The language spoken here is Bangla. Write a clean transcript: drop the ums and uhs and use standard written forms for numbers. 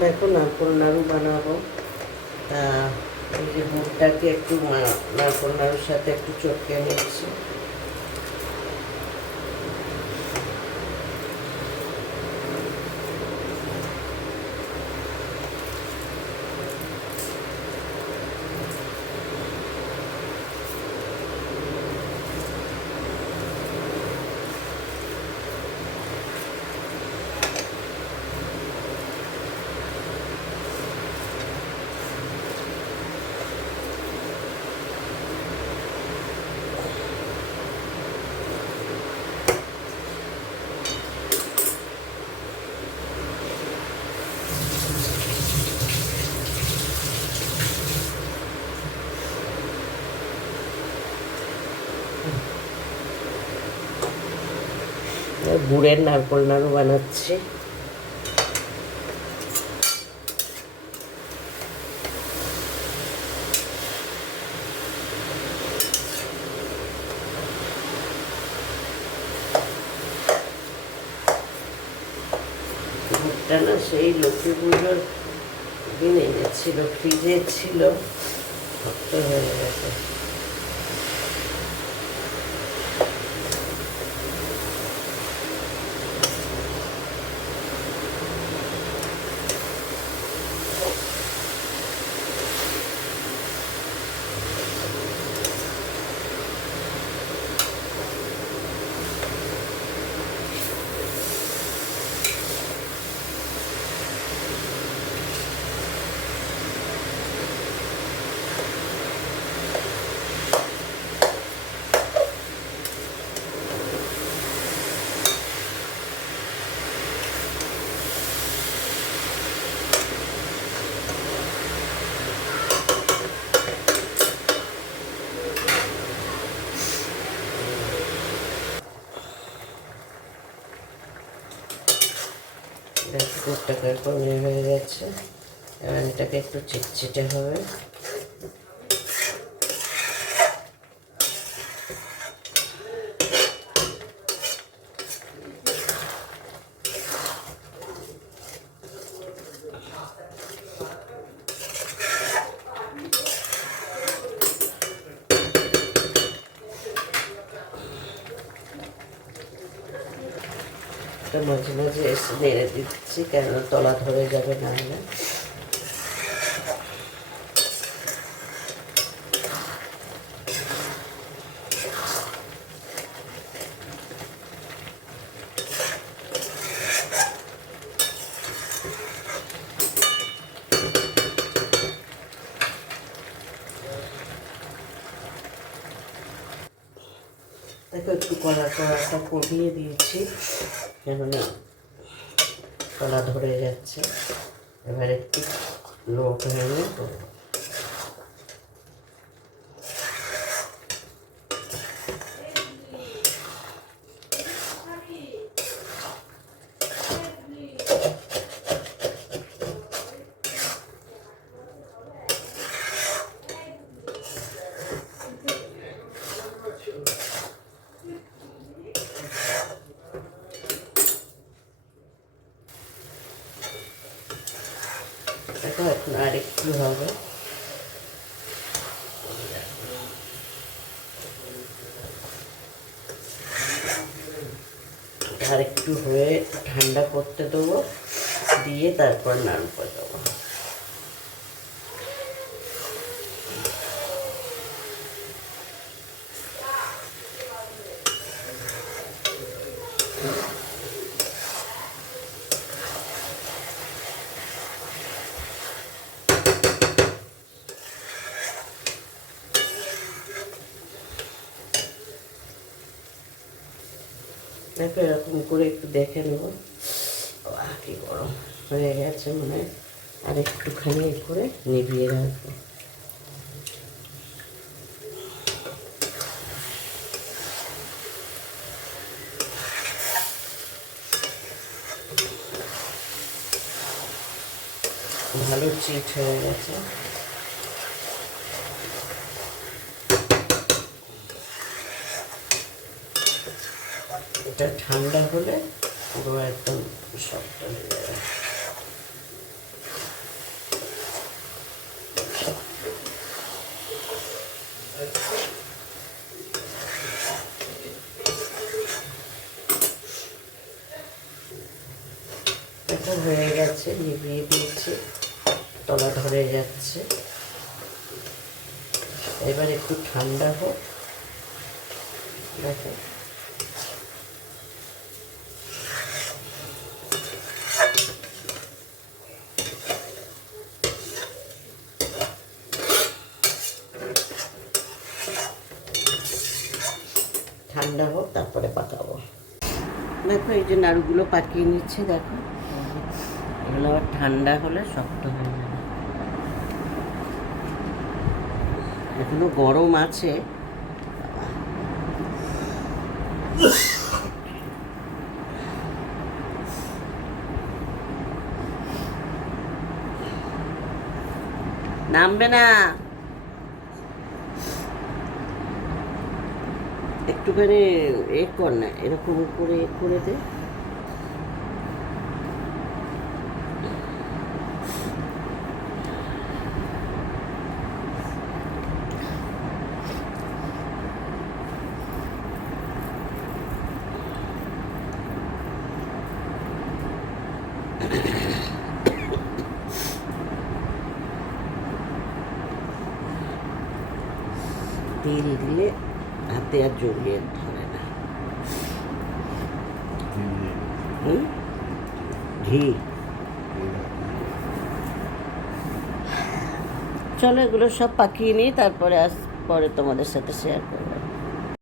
দেখো নারকোল নাড়ু বানাবো। তা এই যে গুড়টাকে একটু নারকোল নাড়ুর সাথে একটু চটকে নিচ্ছি। গুড়ের নারকোল নাড়ু বানাচ্ছি। গুড়টা না সেই লক্ষ্মী পুজোর দিন এনেছিল, ফ্রিজে ছিল, শক্ত হয়ে গেছে। গুড়টা কড়কড়ে হয়ে গেছে, এবার এটাকে একটু চিটচিটে হবে। মাঝে মাঝে এসে নেড়ে দিচ্ছি, কেন তলা ধরে যাবে না হলে। দেখো একটু কড়াটা কমিয়ে দিয়েছি, কেননা কলা ধরে যাচ্ছে। এবার একটু লো ফ্লেমে করবো। এটা এখন আরেকটু হবে। আরেকটু হয়ে ঠান্ডা করতে দেবো, দিয়ে তারপর নাড়ু করে দেবো। দেখো এরকম করে একটু দেখে নেব। কি গরম হয়ে গেছে, মানে আর একটুখানি করে নিভিয়ে রাখবো। ভালো চিট হয়ে গেছে। এটা ঠান্ডা হলে পুরো একদম শক্ত হয়ে যাবে। হয়ে গেছে, নিভিয়ে দিয়েছি, তলা ধরে যাচ্ছে। এবার একটু ঠান্ডা হোক। দেখো ঠান্ডা হোক, তারপরে পাকাবো। দেখো এই যে নাড়ুগুলো পাকিয়ে নিচ্ছে, দেখো এগুলো আবার ঠান্ডা হলে শক্ত হয়ে যাবে। এখনো গরম আছে। নামবে না, একটুখানি কর না, এরকম করে দে। তেল দিলে হাতে আর জড়িয়ে ধরে না। ঘি, চলো এগুলো সব পাকিয়ে নিই, তারপরে পরে তোমাদের সাথে শেয়ার করবো।